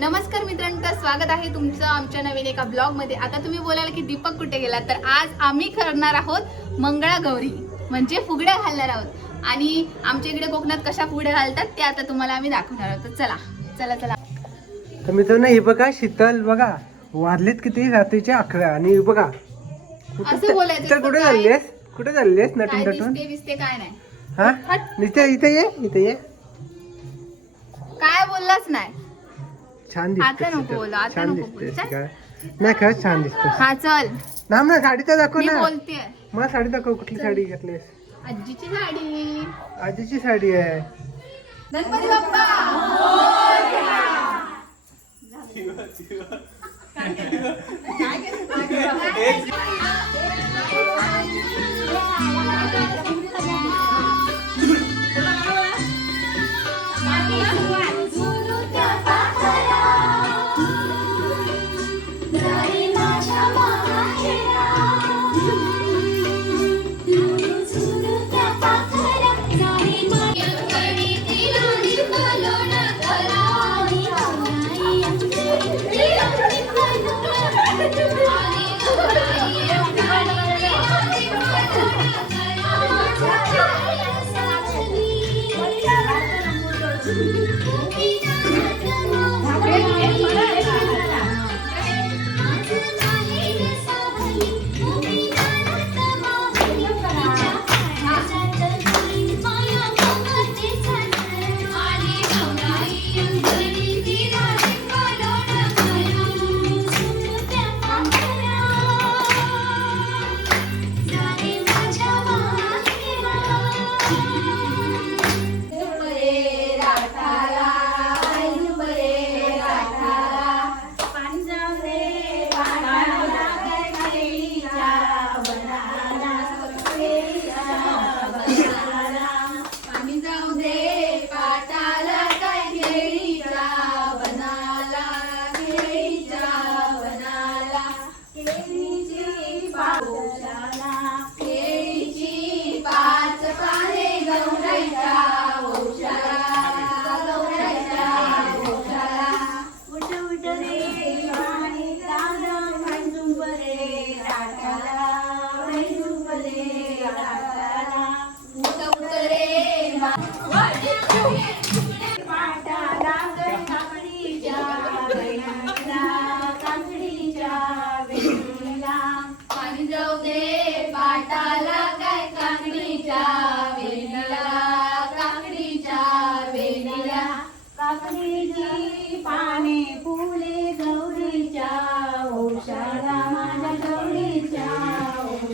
नमस्कार मित्रांनो तर स्वागत आहे तुमचं आमच्या नवीन एका ब्लॉगमध्ये. आता तुम्ही बोलाल की दीपक कुठे गेला? तर आज आम्ही करणार आहोत मंगळागौरी म्हणजे फुगड्या घालणार आहोत. आणि आमच्या इकडे कोकणात कशा फुगड्या घालतात ते आता तुम्हाला आम्ही दाखवणार आहोत. चला चला चला. तर मित्रांनो हे बघा शीतल बघा वाजलेत किती रात्रीचे अकरा. आणि बघा असं बोलायचं कुठे? चाललीस? कुठे चाललीस नटून काय नटून? काय नाही. हा? नुसते इथे ये इथे ये. काय बोललाच नाही. छान आता दिसते नको बोलू, आता छान नको दिसते बोलू. चल. काय नाही खरंच छान दिसते हा चल. ना ना साडी तर दाखव मी ना. बोलतेय. मला साडी दाखव कुठली साडी घेतलीस आजीची साडी. आजीची साडी आहे. गणपती बाप्पा.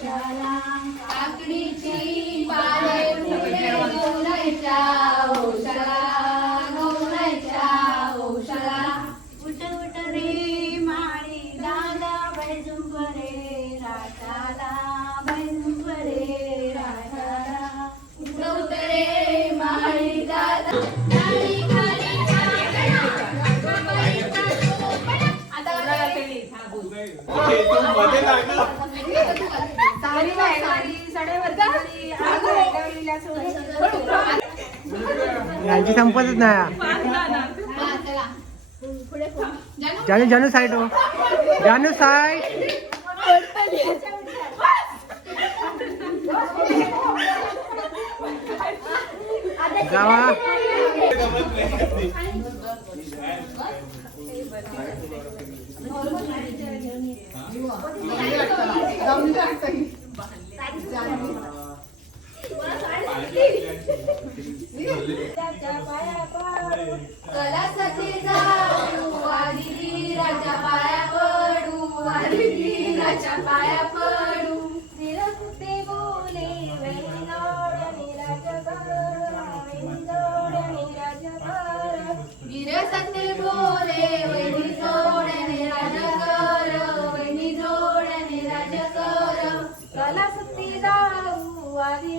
啦啦 यांची संपतच नाही. जानू जानू साईड हो. जानू साईड जावा. राजकर कला सुट्टी जाऊ आधी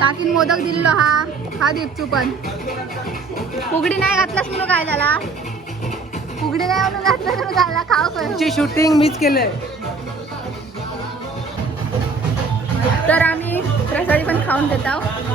काकीन मोदक दिलेलो हा हा दीपचू पण. फुगडी नाही घातलास म्हणून काय झाला फुगडी नाही म्हणून घातला म्हणून झाला खाव कर ची शूटिंग मीच केलंय. तर आम्ही प्रसादी पण खाऊन घेत आहोत.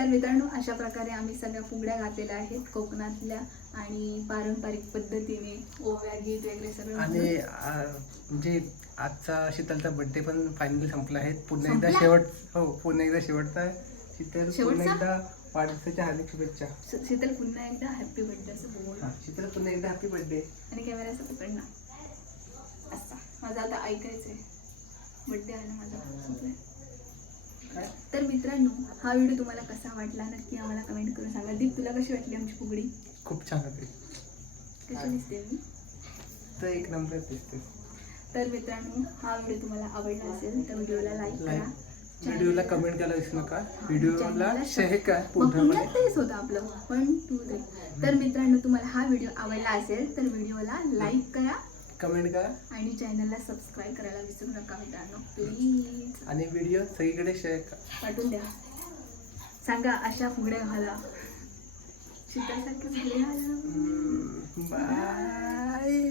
तर मित्रांनो अशा प्रकारे आम्ही सगळ्या फुगड्या घातलेल्या आहेत कोकणातल्या आणि पारंपरिक पद्धतीने ओव्या गीत वगैरे सगळं आणि. आ, म्हणजे आजचा शीतलचा बर्थडे पण फायनली संपला आहे. पुन्हा एकदा? शेवट हो पुन्हा एकदा शेवटचा आहे. शीतल पुन्हा? एकदा वाढदिवसाच्या हार्दिक शुभेच्छा. शीतल पुन्हा एकदा हॅपी बर्थडे असं बोल. शीतल पुन्हा एकदा हॅपी बर्थडे आणि कॅमेरा असं पकड ना. असा माझं आता ऐकायचंय. बर्थडे आला माझा. तर मित्रांनो हा व्हिडिओ तुम्हाला कसा वाटला? नक्की आम्हाला कमेंट करून सांगा. दीप तुला कशी वाटली आमची फुगडी? खूप छान होते. कशी दिसते मी तर एक नंबर दिसते. तर मित्रांनो हा व्हिडिओ तुम्हाला आवडला असेल तर व्हिडिओला लाईक करा. व्हिडिओला कमेंट करायला विसरू नका. व्हिडिओला शेअर करा. पुन्हा तेच होतं आपलं. वन टू थ्री तर मित्रांनो तुम्हाला हा व्हिडिओ आवडला असेल तर व्हिडिओला लाईक करा. कमेंट करा. आणि चॅनलला सबस्क्राईब करायला विसरू नका मित्रांनो. प्लीज आणि व्हिडिओ सगळीकडे शेअर करा. पाठवून द्या. सांगा अशा फुगड्या घाला. शीतलसारखे झाले बाय